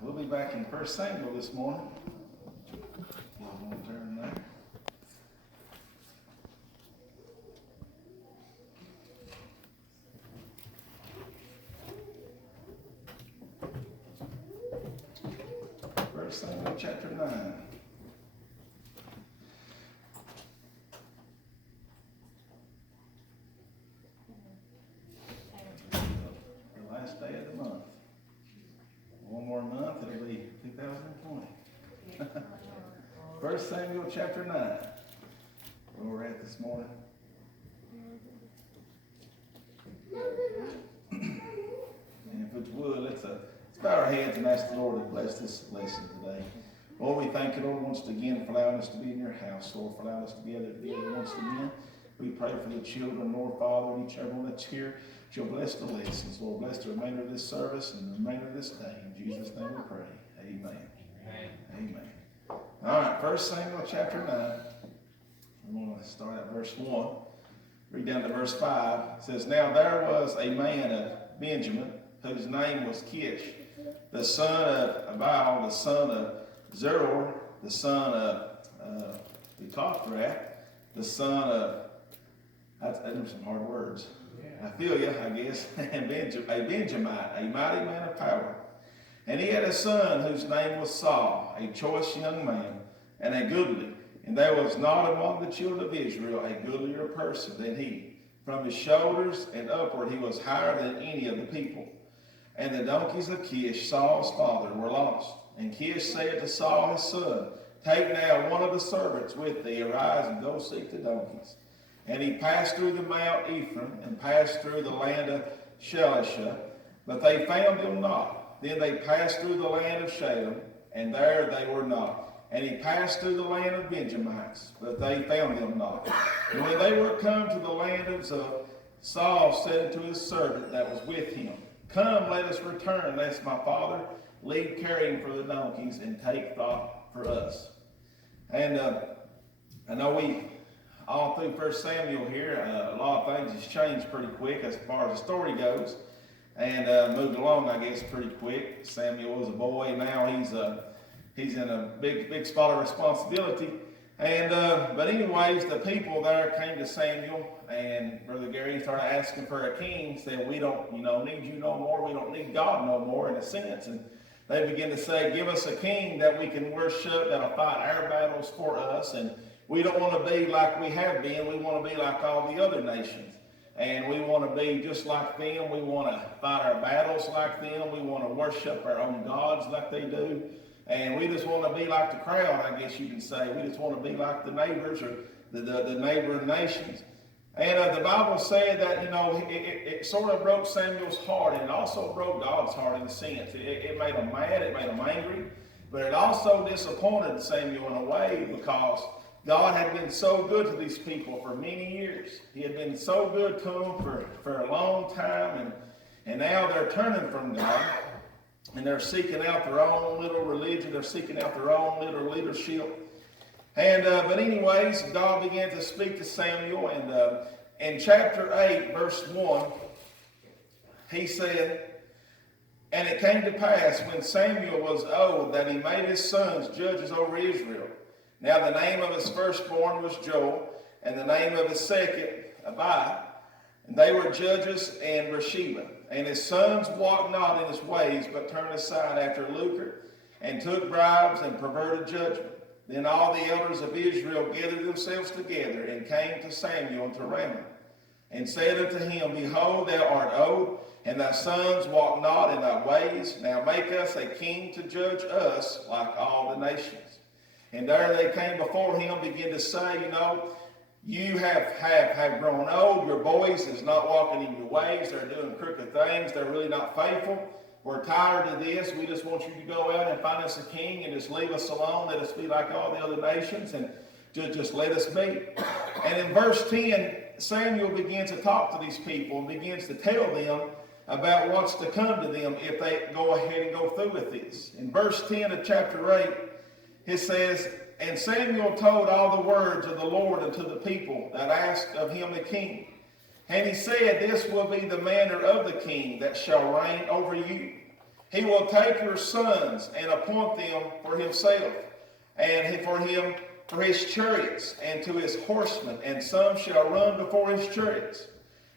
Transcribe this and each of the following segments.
We'll be back in 1 Samuel this morning. Y'all want to turn there? First Samuel chapter 9. The last day of the month. One more month, it'll be 2020. 1 Samuel chapter 9. Where we're at this morning. And if it's wood, let's bow our heads and ask the Lord to bless this lesson today. Lord, we thank you, Lord, once again for allowing us to be in your house, Lord, for allowing us to gather together once again. We pray for the children, Lord, Father, and each and everyone that's here. That you'll bless the lessons, Lord. Bless the remainder of this service and the remainder of this day. In Jesus' name we pray. Amen. Amen. All right, 1 Samuel chapter 9. I'm going to start at verse 1. Read down to verse 5. It says, Now there was a man of Benjamin, whose name was Kish, the son of Abiel, the son of Zeror, the son of Etophrath, the son of, those are some hard words. I feel you, I guess, and a Benjamite, a mighty man of power. And he had a son whose name was Saul, a choice young man, and a goodly. And there was not among the children of Israel a goodlier person than he. From his shoulders and upward he was higher than any of the people. And the donkeys of Kish, Saul's father, were lost. And Kish said to Saul his son, Take now one of the servants with thee, arise and go seek the donkeys. And he passed through the Mount Ephraim, and passed through the land of Shalisha, but they found them not. Then they passed through the land of Shalem, and there they were not. And he passed through the land of Benjamites, but they found them not. And when they were come to the land of Zuph, Saul said unto his servant that was with him, Come, let us return, lest my father leave carrying for the donkeys, and take thought for us. And I know we, all through 1 Samuel here, a lot of things has changed pretty quick as far as the story goes, and moved along, I guess, pretty quick. Samuel was a boy, now he's in a big spot of responsibility. And but anyways, the people there came to Samuel, and Brother Gary started asking for a king. Said, "We don't, need you no more. We don't need God no more," in a sense. And they began to say, "Give us a king that we can worship, that'll fight our battles for us. And we don't want to be like we have been. We want to be like all the other nations. And we want to be just like them. We want to fight our battles like them. We want to worship our own gods like they do. And we just want to be like the crowd, I guess you can say. We just want to be like the neighbors or the neighboring nations." And the Bible said that, it sort of broke Samuel's heart, and it also broke God's heart in a sense. It made him mad, it made him angry, but it also disappointed Samuel in a way, because God had been so good to these people for many years. He had been so good to them for a long time, and now they're turning from God. And they're seeking out their own little religion. They're seeking out their own little leadership. And but anyways, God began to speak to Samuel. And in chapter 8, verse 1, he said, "And it came to pass, when Samuel was old, that he made his sons judges over Israel. Now the name of his firstborn was Joel, and the name of his second, Abiah. And they were judges in Beersheba. And his sons walked not in his ways, but turned aside after lucre, and took bribes, and perverted judgment. Then all the elders of Israel gathered themselves together, and came to Samuel unto Ramah, and said unto him, Behold, thou art old, and thy sons walk not in thy ways. Now make us a king to judge us like all the nations. And there they came before him, began to say, You have grown old. Your boys is not walking in your ways. They're doing crooked things. They're really not faithful. We're tired of this. We just want you to go out and find us a king and just leave us alone. Let us be like all the other nations and just let us be." And in verse 10, Samuel begins to talk to these people and begins to tell them about what's to come to them if they go ahead and go through with this. In verse 10 of chapter 8, it says, "And Samuel told all the words of the Lord unto the people that asked of him a king. And he said, This will be the manner of the king that shall reign over you. He will take your sons and appoint them for himself, and for his chariots, and to his horsemen, and some shall run before his chariots.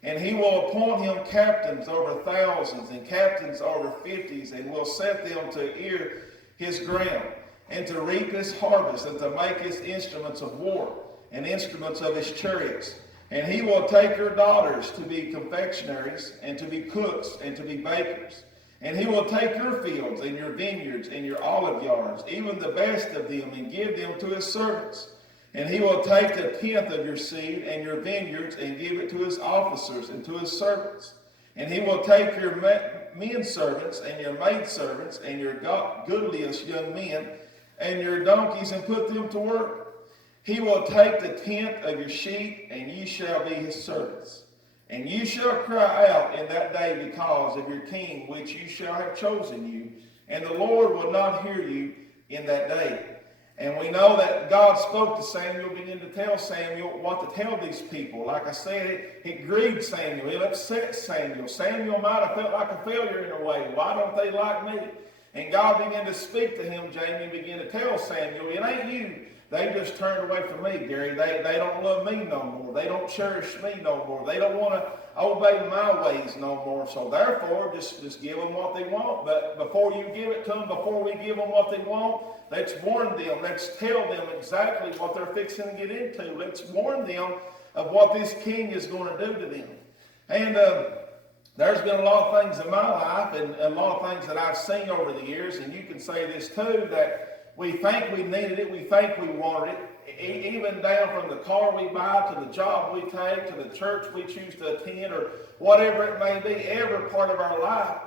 And he will appoint him captains over thousands, and captains over fifties, and will set them to ear his ground, and to reap his harvest, and to make his instruments of war, and instruments of his chariots. And he will take your daughters to be confectionaries, and to be cooks, and to be bakers. And he will take your fields, and your vineyards, and your olive yards, even the best of them, and give them to his servants. And he will take the tenth of your seed and your vineyards, and give it to his officers and to his servants. And he will take your men servants and your maid servants and your goodliest young men and your donkeys, and put them to work. He will take the tenth of your sheep, and ye shall be his servants. And you shall cry out in that day because of your king, which you shall have chosen you. And the Lord will not hear you in that day. And we know that God spoke to Samuel, began to tell Samuel what to tell these people. Like I said, it grieved Samuel. It upset Samuel. Samuel might have felt like a failure in a way. Why don't they like me? And God began to speak to him, Jamie, and began to tell Samuel, it ain't you. They just turned away from me, Gary. They don't love me no more. They don't cherish me no more. They don't want to obey my ways no more. So therefore, just give them what they want. But before you give it to them, before we give them what they want, let's warn them. Let's tell them exactly what they're fixing to get into. Let's warn them of what this king is going to do to them. And there's been a lot of things in my life and a lot of things that I've seen over the years, and you can say this too, that we think we needed it, we think we wanted it, even down from the car we buy to the job we take to the church we choose to attend or whatever it may be, every part of our life.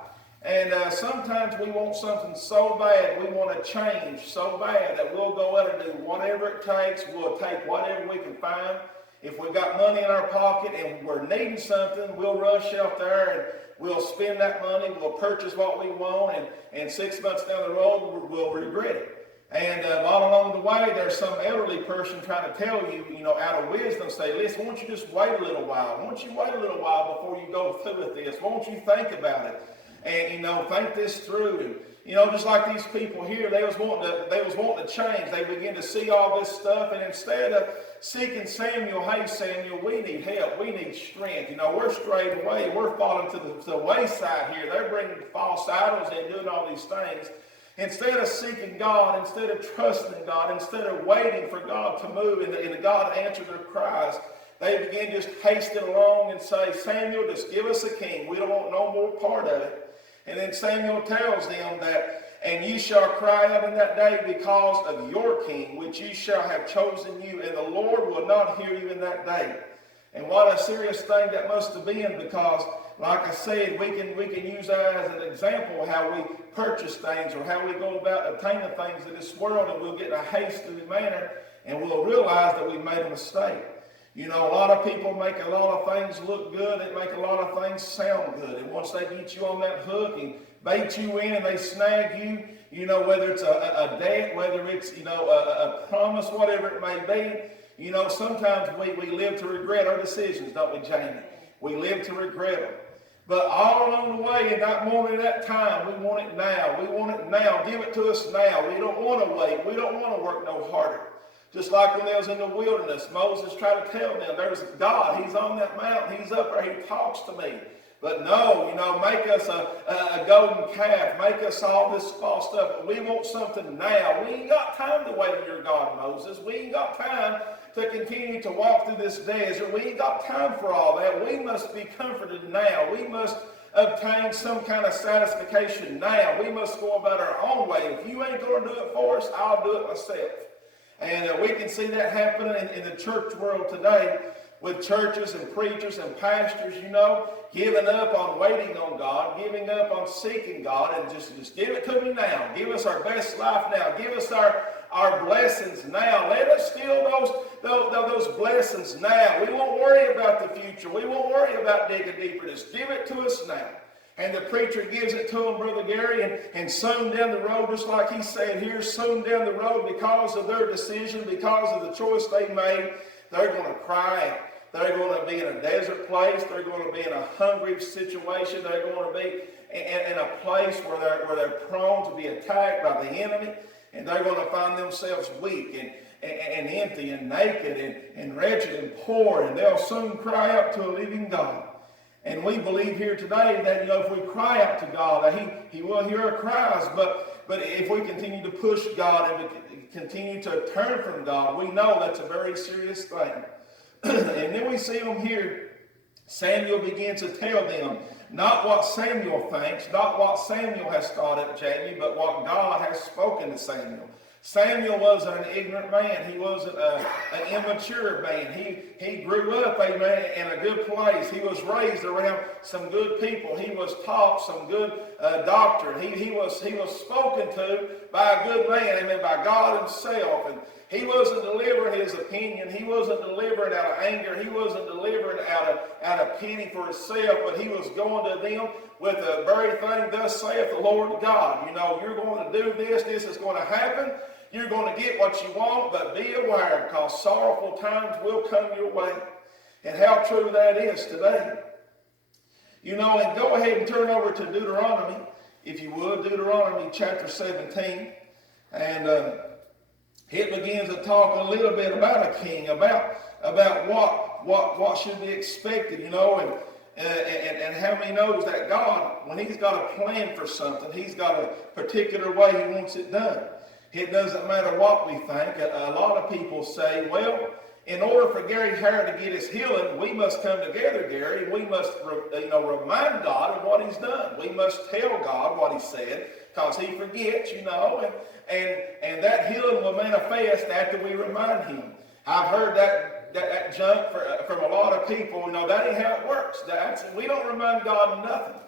And sometimes we want something so bad, we want to change so bad that we'll go out and do whatever it takes, we'll take whatever we can find. If we've got money in our pocket and we're needing something, we'll rush out there and we'll spend that money, we'll purchase what we want, and 6 months down the road, we'll regret it. And all along the way, there's some elderly person trying to tell you, out of wisdom, say, listen, won't you just wait a little while? Won't you wait a little while before you go through with this? Won't you think about it? And, think this through. And, just like these people here, they was wanting to change. They begin to see all this stuff, and instead of seeking Samuel, hey, Samuel, we need help. We need strength. We're straying away. We're falling to the wayside here. They're bringing false idols and doing all these things. Instead of seeking God, instead of trusting God, instead of waiting for God to move and God to answer their cries, they begin just hasting along and say, Samuel, just give us a king. We don't want no more part of it. And then Samuel tells them that, and ye shall cry out in that day because of your king, which ye shall have chosen you, and the Lord will not hear you in that day. And what a serious thing that must have been, because, like I said, we can use that as an example of how we purchase things or how we go about attaining things in this world, and we'll get in a hasty manner, and we'll realize that we've made a mistake. A lot of people make a lot of things look good. They make a lot of things sound good. And once they get you on that hook and bait you in and they snag you, whether it's a debt, whether it's, a promise, whatever it may be, sometimes we live to regret our decisions, don't we, Jamie? We live to regret them. But all along the way, and not wanting it at that time, we want it now. We want it now. Give it to us now. We don't want to wait. We don't want to work no harder. Just like when they was in the wilderness, Moses tried to tell them, there's God, he's on that mountain, he's up there, he talks to me. But no, make us a golden calf, make us all this false stuff. We want something now. We ain't got time to wait on your God, Moses. We ain't got time to continue to walk through this desert. We ain't got time for all that. We must be comforted now. We must obtain some kind of satisfaction now. We must go about our own way. If you ain't going to do it for us, I'll do it myself. And we can see that happening in the church world today with churches and preachers and pastors, giving up on waiting on God, giving up on seeking God, and just give it to me now. Give us our best life now. Give us our blessings now. Let us feel those blessings now. We won't worry about the future. We won't worry about digging deeper. Just give it to us now. And the preacher gives it to him, Brother Gary, and soon down the road, just like he said here, soon down the road, because of their decision, because of the choice they made, they're going to cry out. They're going to be in a desert place. They're going to be in a hungry situation. They're going to be in a place where they're prone to be attacked by the enemy, and they're going to find themselves weak and empty and naked and wretched and poor, and they'll soon cry out to a living God. And we believe here today that, if we cry out to God, that He will hear our cries. But if we continue to push God and we continue to turn from God, we know that's a very serious thing. And then we see them here. Samuel begins to tell them not what Samuel thinks, not what Samuel has thought of Jamie, but what God has spoken to Samuel. Samuel was an ignorant man. He was an immature man. He grew up, amen, in a good place. He was raised around some good people. He was taught some good doctrine. He was spoken to by a good man, amen, by God himself. And he wasn't delivering his opinion. He wasn't delivering out of anger. He wasn't delivering out of pity for himself, but he was going to them with the very thing, thus saith the Lord God. You're going to do this. This is going to happen. You're going to get what you want, but be aware, because sorrowful times will come your way. And how true that is today. And go ahead and turn over to Deuteronomy, if you would, Deuteronomy chapter 17. And it begins to talk a little bit about a king, about what should be expected, and how many knows that God, when He's got a plan for something, He's got a particular way He wants it done. It doesn't matter what we think. A lot of people say, well, in order for Gary Hare to get his healing, we must come together, Gary. We must, remind God of what He's done. We must tell God what He said, because He forgets, and that healing will manifest after we remind Him. I've heard that junk from a lot of people. That ain't how it works. We don't remind God of nothing.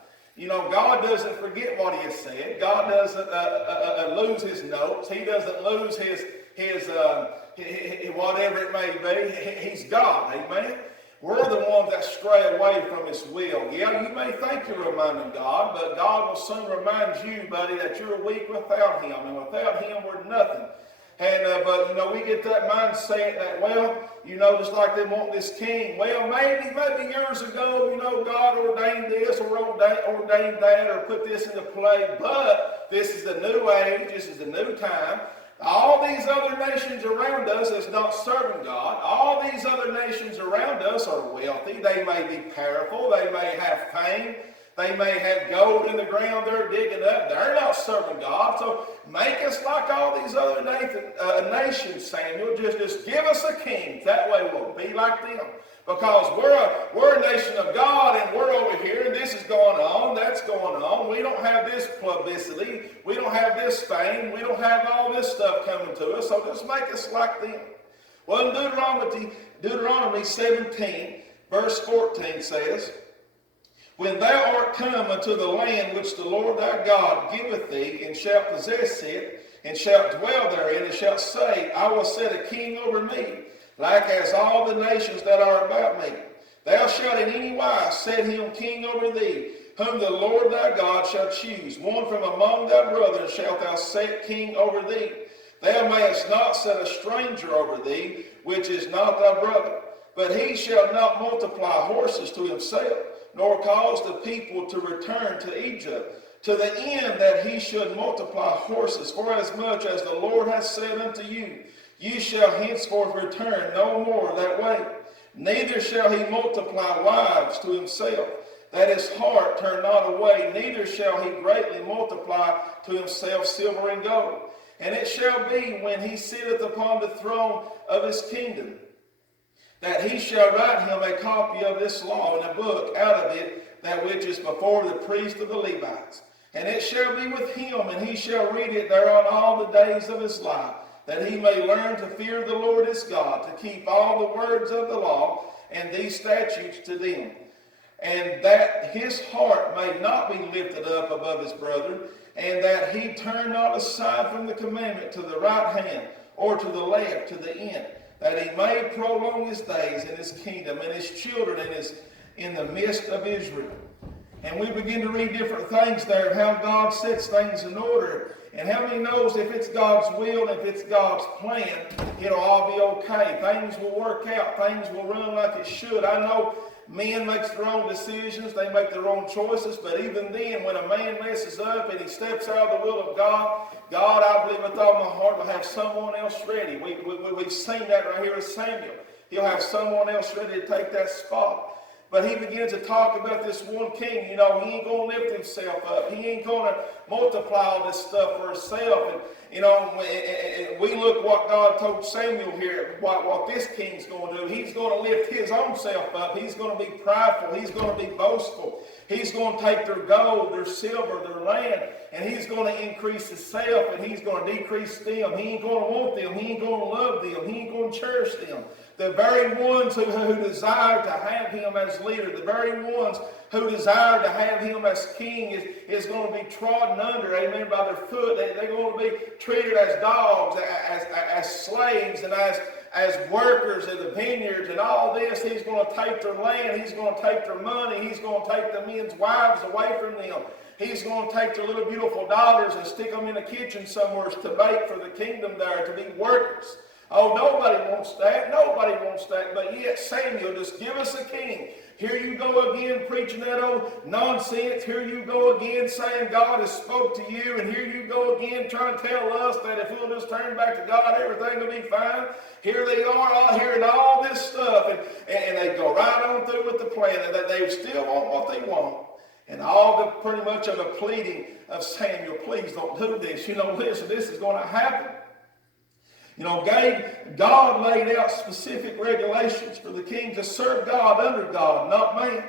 God doesn't forget what He has said. God doesn't lose His notes. He doesn't lose his whatever it may be. He's God, amen? We're the ones that stray away from His will. Yeah, you may think you're reminding God, but God will soon remind you, buddy, that you're weak without Him. And without Him, we're nothing. And but we get that mindset that, just like they want this king. Well, maybe years ago, God ordained this or ordained that or put this into play. But this is the new age. This is the new time. All these other nations around us is not serving God. All these other nations around us are wealthy. They may be powerful. They may have fame. They may have gold in the ground they're digging up. They're not serving God. So make us like all these other nations, Samuel. Just give us a king. That way we'll be like them. Because we're a nation of God, and we're over here, and this is going on, that's going on. We don't have this publicity. We don't have this fame. We don't have all this stuff coming to us. So just make us like them. Well, in Deuteronomy 17, verse 14 says, when thou art come unto the land which the Lord thy God giveth thee, and shalt possess it, and shalt dwell therein, and shalt say, I will set a king over me, like as all the nations that are about me. Thou shalt in any wise set him king over thee, whom the Lord thy God shall choose. One from among thy brothers shalt thou set king over thee. Thou mayest not set a stranger over thee, which is not thy brother. But he shall not multiply horses to himself, nor cause the people to return to Egypt, to the end that he should multiply horses. For as much as the Lord hath said unto you, ye shall henceforth return no more that way. Neither shall he multiply wives to himself, that his heart turn not away. Neither shall he greatly multiply to himself silver and gold. And it shall be, when he sitteth upon the throne of his kingdom, that he shall write him a copy of this law in a book out of it, that which is before the priest of the Levites. And it shall be with him, and he shall read it thereon all the days of his life, that he may learn to fear the Lord his God, to keep all the words of the law and these statutes to them, and that his heart may not be lifted up above his brethren, and that he turn not aside from the commandment to the right hand or to the left, to the end, that he may prolong his days in his kingdom, and his children in the midst of Israel. And we begin to read different things there of how God sets things in order. And how many knows if it's God's will and if it's God's plan, it'll all be okay. Things will work out. Things will run like it should. I know Men makes their own decisions, they make their own choices, but even then, when a man messes up and he steps out of the will of God, God, I believe with all my heart, will have someone else ready. We've seen that right here with Samuel. He'll have someone else ready to take that spot. But he begins to talk about this one king. You know, he ain't going to lift himself up. He ain't going to multiply all this stuff for himself. And, you know, we look what God told Samuel here, what this king's going to do. He's going to lift his own self up. He's going to be prideful. He's going to be boastful. He's going to take their gold, their silver, their land, and he's going to increase himself, and he's going to decrease them. He ain't going to want them. He ain't going to love them. He ain't going to cherish them. The very ones who desire to have him as leader, the very ones who desire to have him as king is going to be trodden under, amen, by their foot. They're going to be treated as dogs, as slaves, and as workers in the vineyards and all this. He's going to take their land. He's going to take their money. He's going to take the men's wives away from them. He's going to take their little beautiful daughters and stick them in the kitchen somewhere to bake for the kingdom there, to be workers. Oh, nobody wants that. Nobody wants that. But yet, Samuel, just give us a king. Here you go again preaching that old nonsense. Here you go again saying God has spoke to you. And here you go again trying to tell us that if we'll just turn back to God, everything will be fine. Here they are all hearing all this stuff. And they go right on through with the plan. And that they still want what they want. And all the pretty much of a pleading of Samuel, please don't do this. You know, listen, this is going to happen. You know, God laid out specific regulations for the king to serve God under God, not man.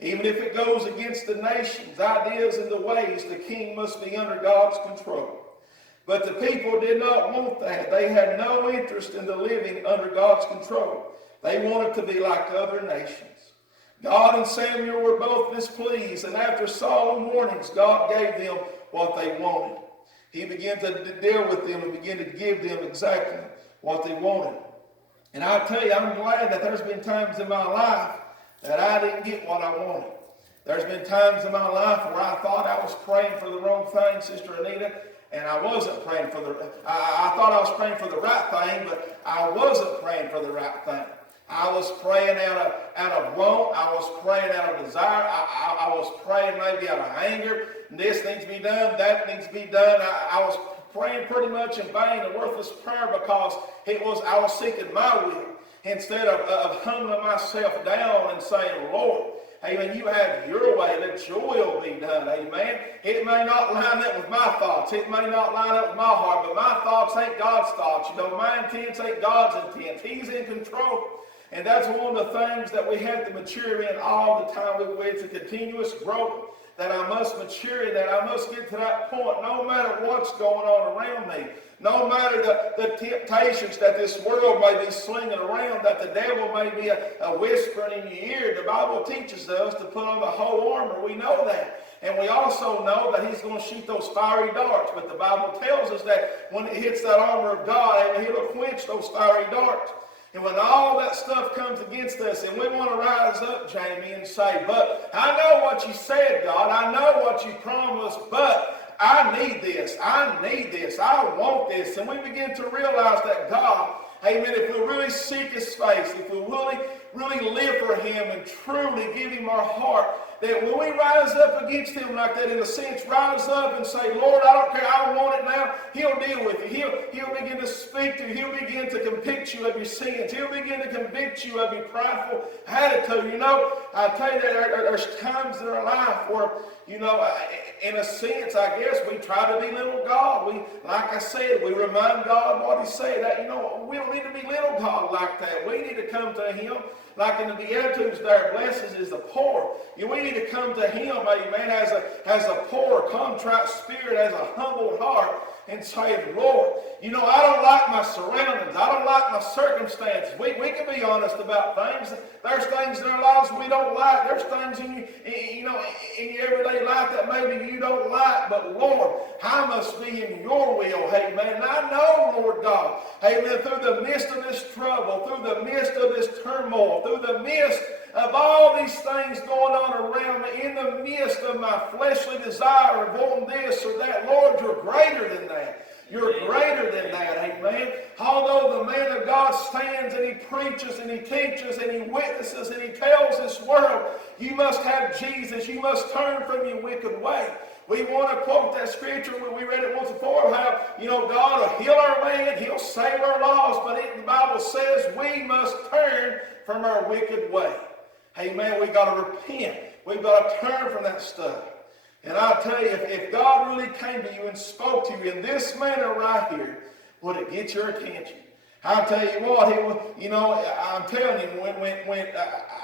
Even if it goes against the nation's ideas and the ways, the king must be under God's control. But the people did not want that. They had no interest in the living under God's control. They wanted to be like other nations. God and Samuel were both displeased, and after solemn warnings, God gave them what they wanted. He began to deal with them and began to give them exactly what they wanted. And I tell you, I'm glad that there's been times in my life that I didn't get what I wanted. There's been times in my life where I thought I was praying for the wrong thing, Sister Anita, and I wasn't praying for I thought I was praying for the right thing, but I wasn't praying for the right thing. I was praying out of want. I was praying out of desire. I was praying maybe out of anger. This needs to be done. That needs to be done. I was praying pretty much in vain, a worthless prayer, because I was seeking my will instead of humbling myself down and saying, Lord, amen, you have your way. Let your will be done. Amen. It may not line up with my thoughts. It may not line up with my heart, but my thoughts ain't God's thoughts. You know, my intents ain't God's intents. He's in control. And that's one of the things that we have to mature in all the time. It's a continuous growth that I must mature in, that I must get to that point, no matter what's going on around me, no matter the temptations that this world may be slinging around, that the devil may be a whispering in your ear. The Bible teaches us to put on the whole armor. We know that. And we also know that he's going to shoot those fiery darts. But the Bible tells us that when it hits that armor of God, he'll quench those fiery darts. And when all that stuff comes against us, and we want to rise up, Jamie, and say, but I know what you said, God. I know what you promised, but I need this. I need this. I want this. And we begin to realize that God, amen, if we really seek his face, if we really live for him and truly give him our heart, that when we rise up against him like that, in a sense, rise up and say, Lord, I don't care, I want it now, he'll deal with you. He'll begin to speak to you. He'll begin to convict you of your sins. He'll begin to convict you of your prideful attitude. You know, I tell you that there's times in our life where, you know, in a sense, I guess, we try to be little God. Like I said, we remind God what he said. That, you know, we don't need to be little God like that. We need to come to him. Like in the Beatitudes there, blessed is the poor. We need to come to him, amen, as a poor, contrite spirit, as a humbled heart, and say, Lord, you know, I don't like my surroundings. I don't like my circumstances. We can be honest about things. There's things in our lives we don't like. There's things in your everyday life that maybe you don't like. But Lord, I must be in your will, amen. And I know, Lord God, amen, through the midst of this trouble, through the midst of this turmoil, through the midst of all these things going on around me, in the midst of my fleshly desire of wanting this or that, Lord, you're greater than that. You're greater than that, amen. Although the man of God stands and he preaches preaches and he teaches and he witnesses and he tells this world, you must have Jesus. You must turn from your wicked way. We want to quote that scripture when we read it once before, how, God will heal our land, he'll save our lost, but the Bible says we must turn from our wicked way. Amen. We've got to repent. We've got to turn from that stuff. And I'll tell you, if God really came to you and spoke to you in this manner right here, would it get your attention? I'll tell you what, I'm telling you, when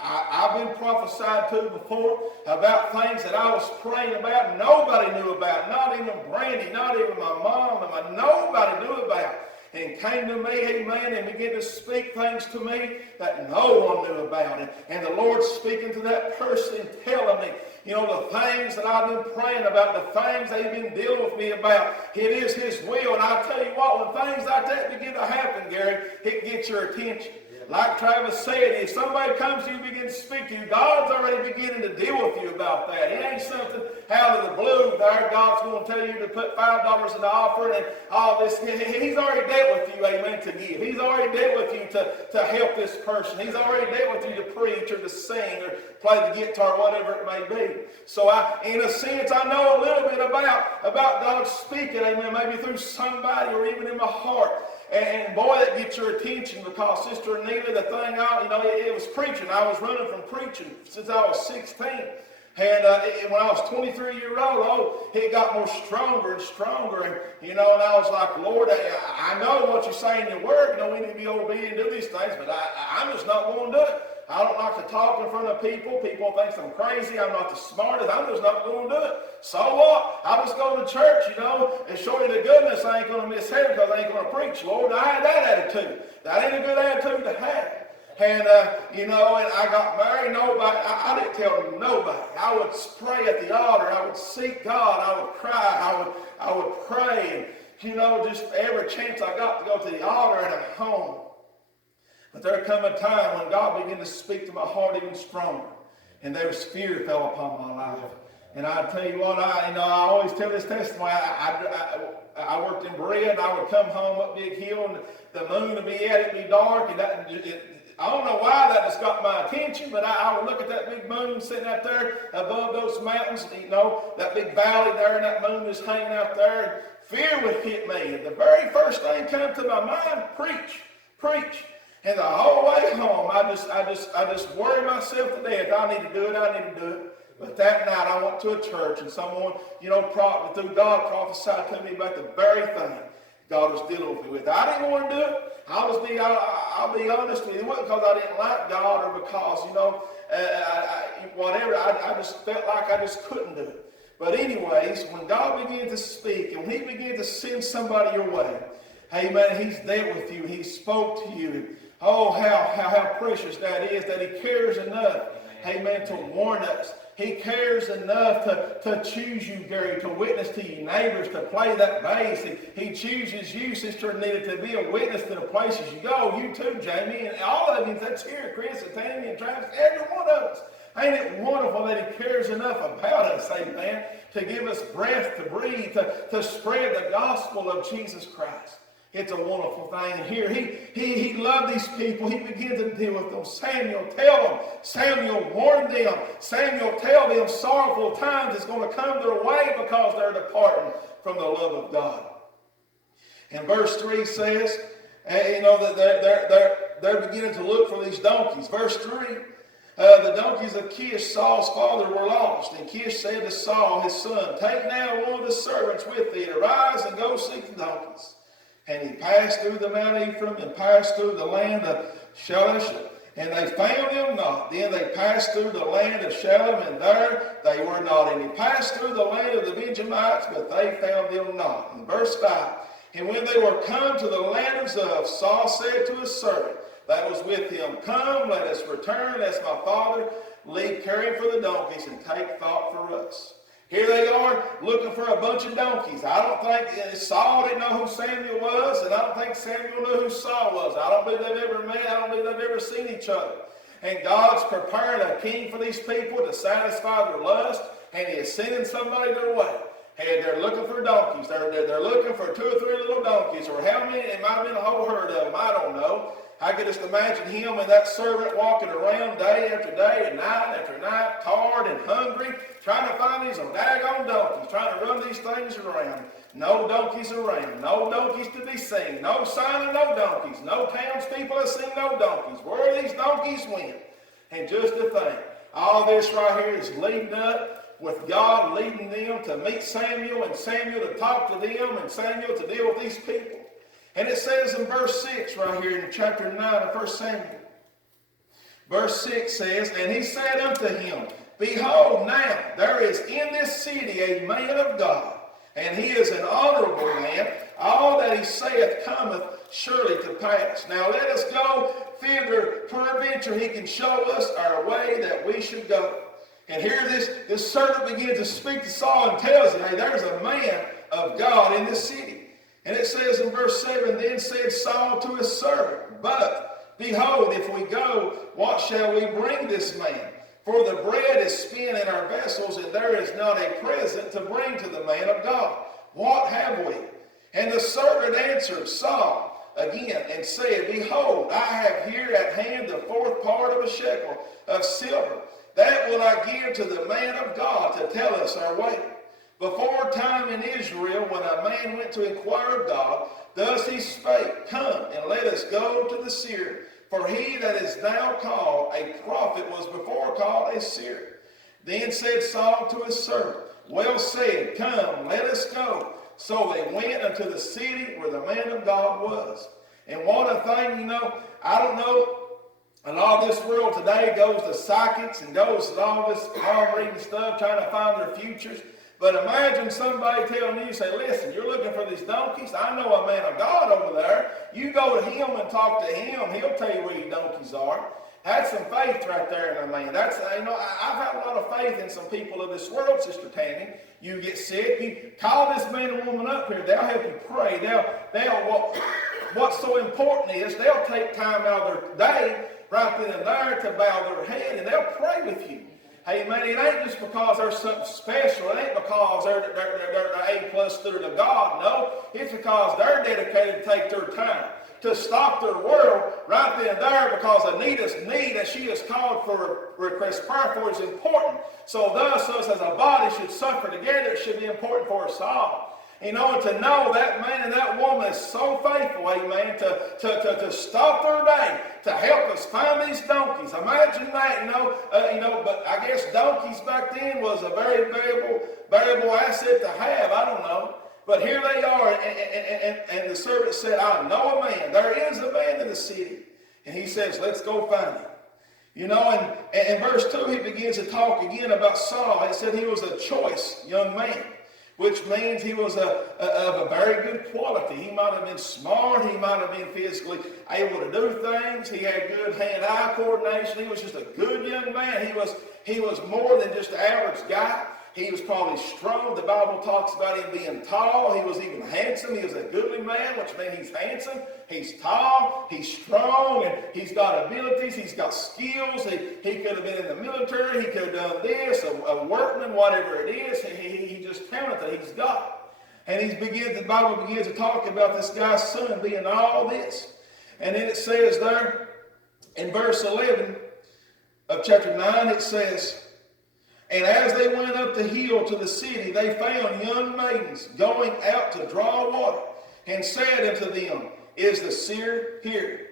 I've been prophesied to before about things that I was praying about, nobody knew about, not even Brandy, not even my mom, nobody knew about. And came to me, amen, and began to speak things to me that no one knew about. And the Lord speaking to that person, telling me, the things that I've been praying about, the things they've been dealing with me about, it is His will. And I'll tell you what, when things like that begin to happen, Gary, it gets your attention. Like Travis said, if somebody comes to you and begins to speak to you, God's already beginning to deal with you about that. It ain't something out of the blue there. God's going to tell you to put $5 in the offering and all this. He's already dealt with you, amen, to give. He's already dealt with you to help this person. He's already dealt with you to preach or to sing or play the guitar, whatever it may be. So in a sense, I know a little bit about God speaking, amen, maybe through somebody or even in my heart. And boy, that gets your attention, because Sister Anita, the thing, it was preaching. I was running from preaching since I was 16. And when I was 23 years old, it got more stronger and stronger. And, and I was like, Lord, I know what you say in your word. We need to be obedient and do these things, but I'm just not going to do it. I don't like to talk in front of people. People think I'm crazy. I'm not the smartest. I'm just not going to do it. So what? I'll just go to church, and show you the goodness. I ain't going to miss heaven because I ain't going to preach, Lord. I had that attitude. That ain't a good attitude to have. And, and I got married. Nobody, I didn't tell nobody. I would pray at the altar. I would seek God. I would cry. I would pray. And, just every chance I got to go to the altar and I'm home. But there come a time when God began to speak to my heart even stronger. And there was fear fell upon my life. And I tell you what, I always tell this testimony. I worked in Berea, and I would come home up Big Hill, and the moon would be out, it'd be dark. And I don't know why that just got my attention, but I would look at that big moon sitting out there above those mountains, that big valley there, and that moon was hanging out there, and fear would hit me. And the very first thing came to my mind, preach. And the whole way home, I just worry myself to death. I need to do it. But that night I went to a church, and someone, through God prophesied to me about the very thing God was dealing with me with. I didn't want to do it. I'll be honest with you. It wasn't because I didn't like God or because, whatever. I just felt like I just couldn't do it. But anyways, when God began to speak and when He began to send somebody your way, amen, He's dealt with you. He spoke to you. Oh, how precious that is, that He cares enough, amen, to warn us. He cares enough to choose you, Gary, to witness to your neighbors, to play that bass. He chooses you, Sister Anita, to be a witness to the places you go. You too, Jamie, and all of you that's here, Chris and Tammy and Travis, every one of us. Ain't it wonderful that He cares enough about us, amen, to give us breath to breathe, to spread the gospel of Jesus Christ. It's a wonderful thing. And here, he loved these people. He began to deal with them. Samuel warned them. Samuel tell them sorrowful times is going to come their way because they're departing from the love of God. And verse 3 says, that they're beginning to look for these donkeys. Verse 3, the donkeys of Kish, Saul's father, were lost. And Kish said to Saul, his son, take now one of the servants with thee, arise and go seek the donkeys. And he passed through the Mount Ephraim and passed through the land of Shalish, and they found them not. Then they passed through the land of Shalem, and there they were not. And he passed through the land of the Benjamites, but they found them not. In verse 5, and when they were come to the land of Zuph, Saul said to his servant that was with him, come, let us return, lest my father leave caring for the donkeys, and take thought for us. Here they are looking for a bunch of donkeys. I don't think Saul didn't know who Samuel was, and I don't think Samuel knew who Saul was. I don't believe they've ever met. I don't believe they've ever seen each other. And God's preparing a king for these people to satisfy their lust, and He is sending somebody their way. And they're looking for donkeys. They're looking for 2 or 3 little donkeys. donkeys, or how many, it might have been a whole herd of them, I don't know. I could just imagine him and that servant walking around day after day and night after night, tired and hungry, trying to find these daggone donkeys, trying to run these things around. No donkeys around, no donkeys to be seen, no sign of no donkeys, no townspeople have seen no donkeys. Where are these donkeys went? And just to think, all this right here is leading up with God leading them to meet Samuel, and Samuel to talk to them, and Samuel to deal with these people. And it says in verse 6 right here in chapter 9 of 1 Samuel. Verse 6 says, and he said unto him, behold, now there is in this city a man of God, and he is an honorable man. All that he saith cometh surely to pass. Now let us go thither, peradventure he can show us our way that we should go. And here this servant begins to speak to Saul and tells him, hey, there's a man of God in this city. And it says in verse 7, then said Saul to his servant, but behold, if we go, what shall we bring this man? For the bread is spent in our vessels, and there is not a present to bring to the man of God. What have we? And the servant answered Saul again and said, behold, I have here at hand the fourth part of a shekel of silver. That will I give to the man of God to tell us our way. Before time in Israel, when a man went to inquire of God, thus he spake, come and let us go to the seer. For he that is now called a prophet was before called a seer. Then said Saul to his servant, well said, come, let us go. So they went unto the city where the man of God was. And what a thing, I don't know. And all this world today goes to psychics and goes to all this palm reading stuff, trying to find their futures. But imagine somebody telling you, say, listen, you're looking for these donkeys? I know a man of God over there. You go to him and talk to him. He'll tell you where your donkeys are. That's some faith right there in a man. That's, I've had a lot of faith in some people of this world, Sister Tammy. You get sick, you call this man and woman up here. They'll help you pray. What's so important is they'll take time out of their day right then and there to bow their head, and they'll pray with you. Hey, man, it ain't just because there's something special. It ain't because they're A+ student of God. No, it's because they're dedicated to take their time to stop their world right then and there, because Anita's need that she is called for request prayer for is important. So thus, us as a body should suffer together. It should be important for us all. And to know that man and that woman is so faithful, amen, to stop their day, to help us find these donkeys. Imagine that, but I guess donkeys back then was a very valuable asset to have. I don't know. But here they are, and the servant said, I know a man. There is a man in the city. And he says, let's go find him. And in verse 2, he begins to talk again about Saul. He said he was a choice young man, which means he was of a very good quality. He might have been smart. He might have been physically able to do things. He had good hand-eye coordination. He was just a good young man. He was more than just an average guy. He was probably strong. The Bible talks about him being tall. He was even handsome. He was a goodly man, which means he's handsome. He's tall. He's strong. And he's got abilities. He's got skills. He could have been in the military. He could have done this, a workman, whatever it is. He just counted that he's got. And the Bible begins to talk about this guy's son being all this. And then it says there in verse 11 of chapter 9, it says, and as they went up the hill to the city, they found young maidens going out to draw water, and said unto them, is the seer here?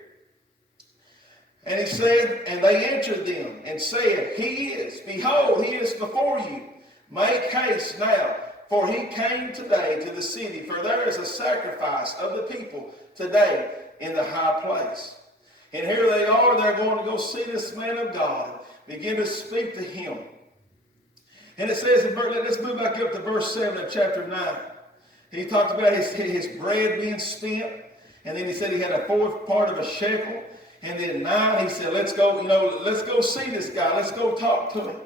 And he said, and they answered them, and said, he is. Behold, he is before you. Make haste now, for he came today to the city, for there is a sacrifice of the people today in the high place. And here they are, they're going to go see this man of God, begin to speak to him. And it says, let's move back up to verse 7 of chapter 9. He talked about his bread being spent. And then he said he had a fourth part of a shekel. And then 9, he said, let's go see this guy. Let's go talk to him.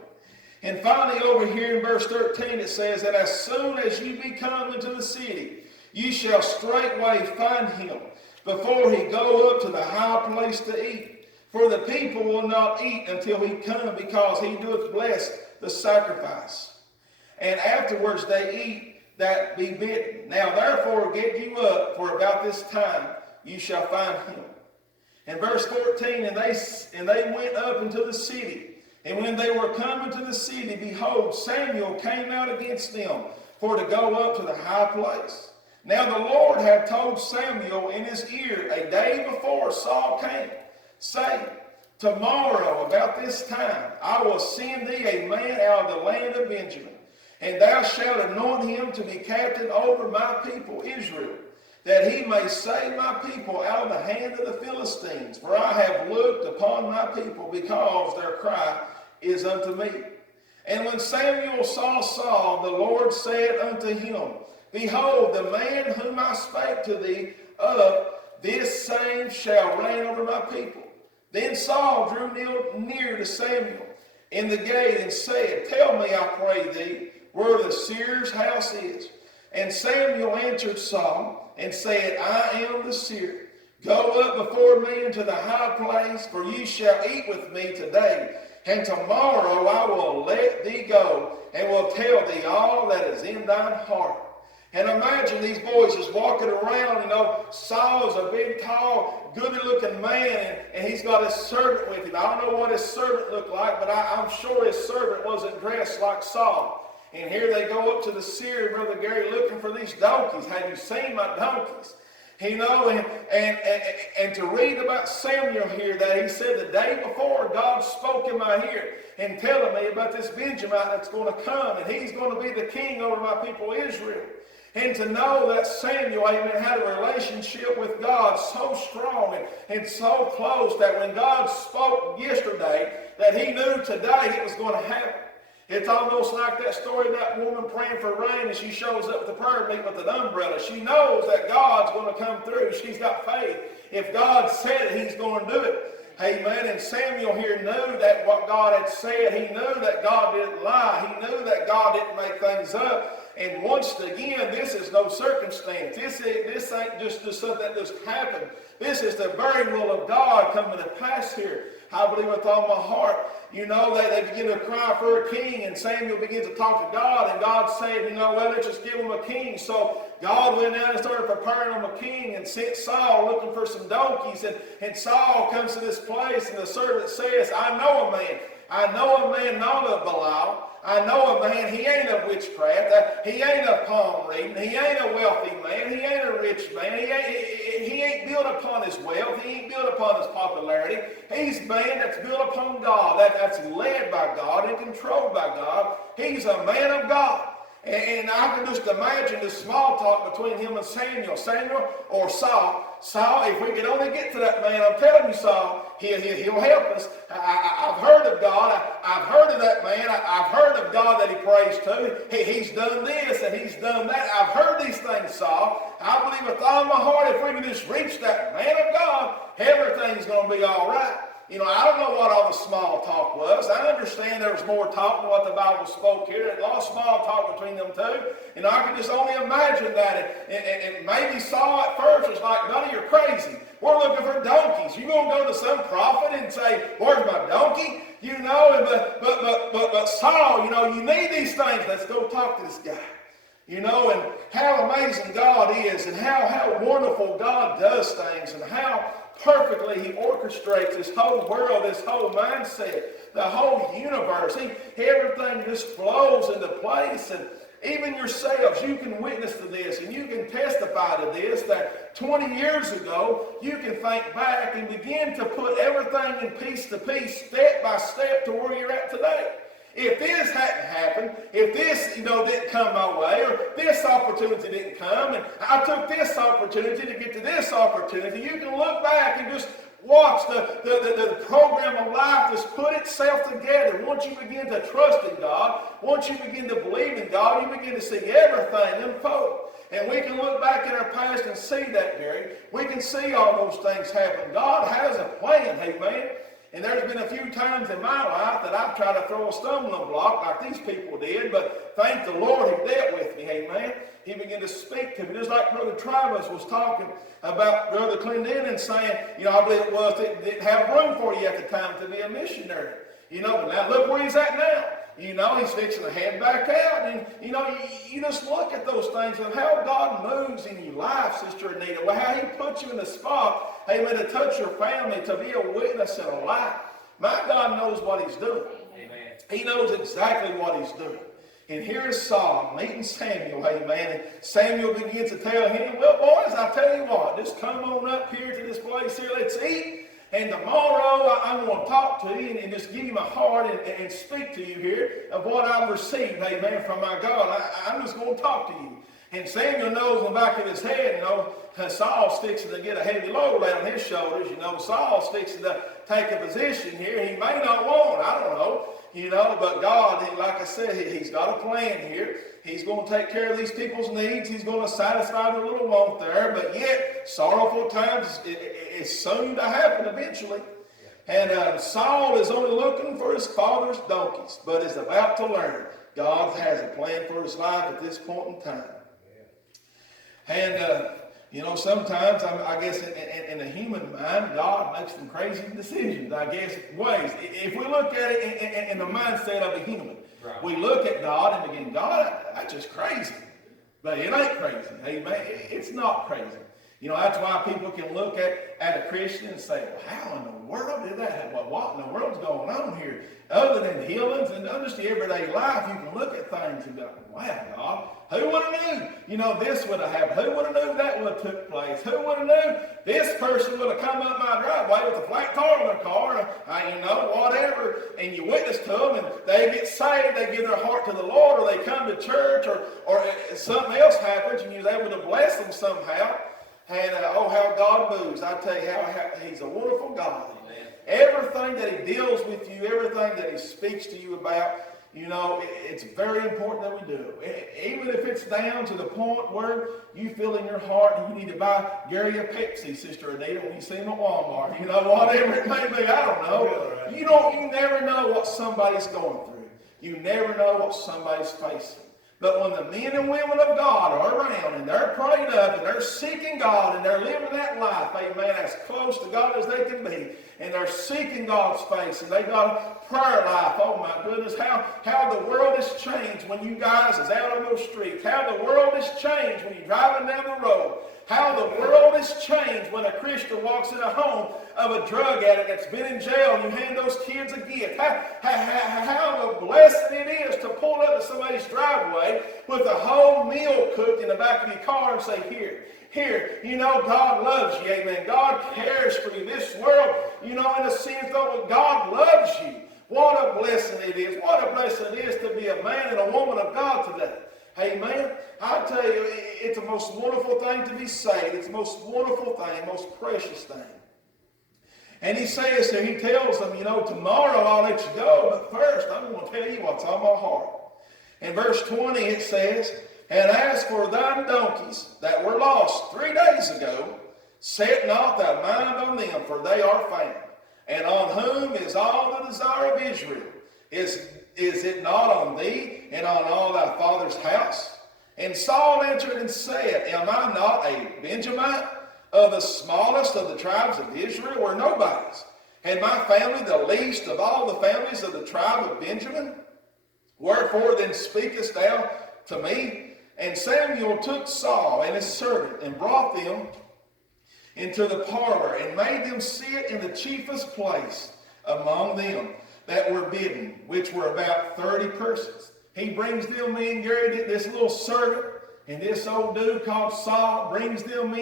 And finally over here in verse 13, it says that as soon as you be come into the city, you shall straightway find him before he go up to the high place to eat. For the people will not eat until he come, because he doeth bless the sacrifice. And afterwards they eat that be bidden. Now therefore get you up, for about this time you shall find him. In verse 14, and they went up into the city. And when they were come into the city, behold, Samuel came out against them, for to go up to the high place. Now the Lord had told Samuel in his ear a day before Saul came, saying, tomorrow about this time I will send thee a man out of the land of Benjamin, and thou shalt anoint him to be captain over my people Israel, that he may save my people out of the hand of the Philistines. For I have looked upon my people, because their cry is unto me. And when Samuel saw Saul, the Lord said unto him, behold, the man whom I spake to thee of, this same shall reign over my people. Then Saul drew near to Samuel in the gate and said, tell me, I pray thee, where the seer's house is. And Samuel answered Saul and said, I am the seer. Go up before me into the high place, for you shall eat with me today. And tomorrow I will let thee go, and will tell thee all that is in thine heart. And imagine these boys just walking around. Saul's a big, tall, goody-looking man, and he's got his servant with him. I don't know what his servant looked like, but I'm sure his servant wasn't dressed like Saul. And here they go up to the seer, Brother Gary, looking for these donkeys. Have you seen my donkeys? And to read about Samuel here, that he said the day before God spoke in my ear and telling me about this Benjamin that's going to come, and he's going to be the king over my people Israel. And to know that Samuel, amen, had a relationship with God so strong and so close that when God spoke yesterday, that he knew today it was going to happen. It's almost like that story of that woman praying for rain, and she shows up at the prayer meeting with an umbrella. She knows that God's going to come through. She's got faith. If God said it, he's going to do it. Amen. And Samuel here knew that what God had said. He knew that God didn't lie. He knew that God didn't make things up. And once again, this is no circumstance. This ain't just something that just happened. This is the very will of God coming to pass here. I believe with all my heart. They begin to cry for a king, and Samuel begins to talk to God, and God said, well, let's just give him a king. So God went out and started preparing him a king and sent Saul looking for some donkeys, and Saul comes to this place, and the servant says, I know a man not of Belial. I know a man, he ain't of witchcraft, he ain't of palm reading, he ain't a wealthy man, he ain't a rich man, he ain't built upon his wealth, he ain't built upon his popularity. He's a man that's built upon God, that's led by God and controlled by God. He's a man of God. And I can just imagine the small talk between him and Samuel or Saul. Saul, if we could only get to that man, I'm telling you, Saul, he'll help us. I've heard of God. I've heard of that man. I've heard of God that he prays to. He's done this and he's done that. I've heard these things, Saul. I believe with all my heart, if we can just reach that man of God, everything's going to be all right. I don't know what all the small talk was. I understand there was more talk than what the Bible spoke here. There's a lot of small talk between them two. I can just only imagine that. And maybe Saul at first was like, buddy, you're crazy. We're looking for donkeys. You going to go to some prophet and say, where's my donkey? But Saul, you need these things. Let's go talk to this guy. And how amazing God is, and how wonderful God does things, and how perfectly he orchestrates this whole world, this whole mindset, the whole universe. Everything just flows into place. And even yourselves, you can witness to this, and you can testify to this, that 20 years ago, you can think back and begin to put everything in piece to piece, step by step, to where you're at today. If this hadn't happened, if this, didn't come my way, or this opportunity didn't come, and I took this opportunity to get to this opportunity, you can look back and just watch the program of life just put itself together. Once you begin to trust in God, once you begin to believe in God, you begin to see everything unfold. And we can look back in our past and see that, Gary. We can see all those things happen. God has a plan, amen. And there's been a few times in my life that I've tried to throw a stumbling block like these people did, but thank the Lord he dealt with me, amen. He began to speak to me, just like Brother Travis was talking about Brother Clendenin saying, I believe it was that didn't have room for you at the time to be a missionary. But now look where he's at now. You know, he's fixing to head back out. And, you know, you just look at those things and how God moves in your life, Sister Anita. Well, how he puts you in a spot, amen, to touch your family, to be a witness and a light. My God knows what he's doing. Amen. He knows exactly what he's doing. And here's Saul meeting Samuel, amen. And Samuel begins to tell him, well, boys, I tell you what, just come on up here to this place here, let's eat. And tomorrow I'm going to talk to you and just give you my heart and speak to you here of what I've received, amen, from my God. I'm just going to talk to you. And Samuel knows in the back of his head, you know, Saul's fixing to get a heavy load laid on his shoulders. You know, Saul's fixing to take a position here. He may not want it, I don't know. You know, but God, like I said, he's got a plan here. He's going to take care of these people's needs. He's going to satisfy their little want there. But yet, sorrowful times is soon to happen eventually. And Saul is only looking for his father's donkeys, but is about to learn God has a plan for his life at this point in time. And, you know, sometimes, I guess, in the human mind, God makes some crazy decisions, I guess, ways. If we look at it in the mindset of a human, right, we look at God and again, God, that's just crazy. But it ain't crazy. Amen. It's not crazy. You know, that's why people can look at a Christian and say, well, how in the world did that happen? Well, what in the world's going on here? Other than healings and just the everyday life, you can look at things and go, wow, God, who would have knew? You know, this would have happened. Who would have knew that would have took place? Who would have knew this person would have come up my driveway with a flat tire in their car, you know, whatever, and you witness to them, and they get saved, they give their heart to the Lord, or they come to church, or something else happens, and you're able to bless them somehow. And oh, how God moves. I tell you how he's a wonderful God. Amen. Everything that he deals with you, everything that he speaks to you about, you know, it's very important that we do. Even if it's down to the point where you feel in your heart and you need to buy Gary a Pepsi, Sister Anita, when you see him at Walmart, you know, whatever it may be, I don't know. You never know what somebody's going through. You never know what somebody's facing. But when the men and women of God are around and they're prayed up and they're seeking God and they're living that life, amen, as close to God as they can be, and they're seeking God's face and they got a prayer life, oh my goodness, how the world has changed when you guys is out on those streets, how the world has changed when you're driving down the road, how the world has changed when a Christian walks in a home of a drug addict that's been in jail and you hand those kids a gift. How a blessing it is to pull up to somebody's driveway with a whole meal cooked in the back of your car and say, here, you know, God loves you, amen. God cares for you. This world, you know, in a sense, though, God loves you. What a blessing it is. What a blessing it is to be a man and a woman of God today. Amen. I tell you, it's the most wonderful thing to be saved. It's the most wonderful thing, most precious thing. And he says, so he tells them, you know, tomorrow I'll let you go, but first I'm going to tell you what's on my heart. In verse 20 it says, and as for thine donkeys that were lost 3 days ago, set not thy mind on them, for they are found. And on whom is all the desire of Israel? Is it not on thee and on all thy father's house? And Saul answered and said, am I not a Benjamite, of the smallest of the tribes of Israel? We're nobodies. And my family the least of all the families of the tribe of Benjamin? Wherefore then speakest thou to me? And Samuel took Saul and his servant and brought them into the parlor and made them sit in the chiefest place among them that were bidden, which were about 30 persons. He brings them in, Gary, this little servant, and this old dude called Saul brings them in.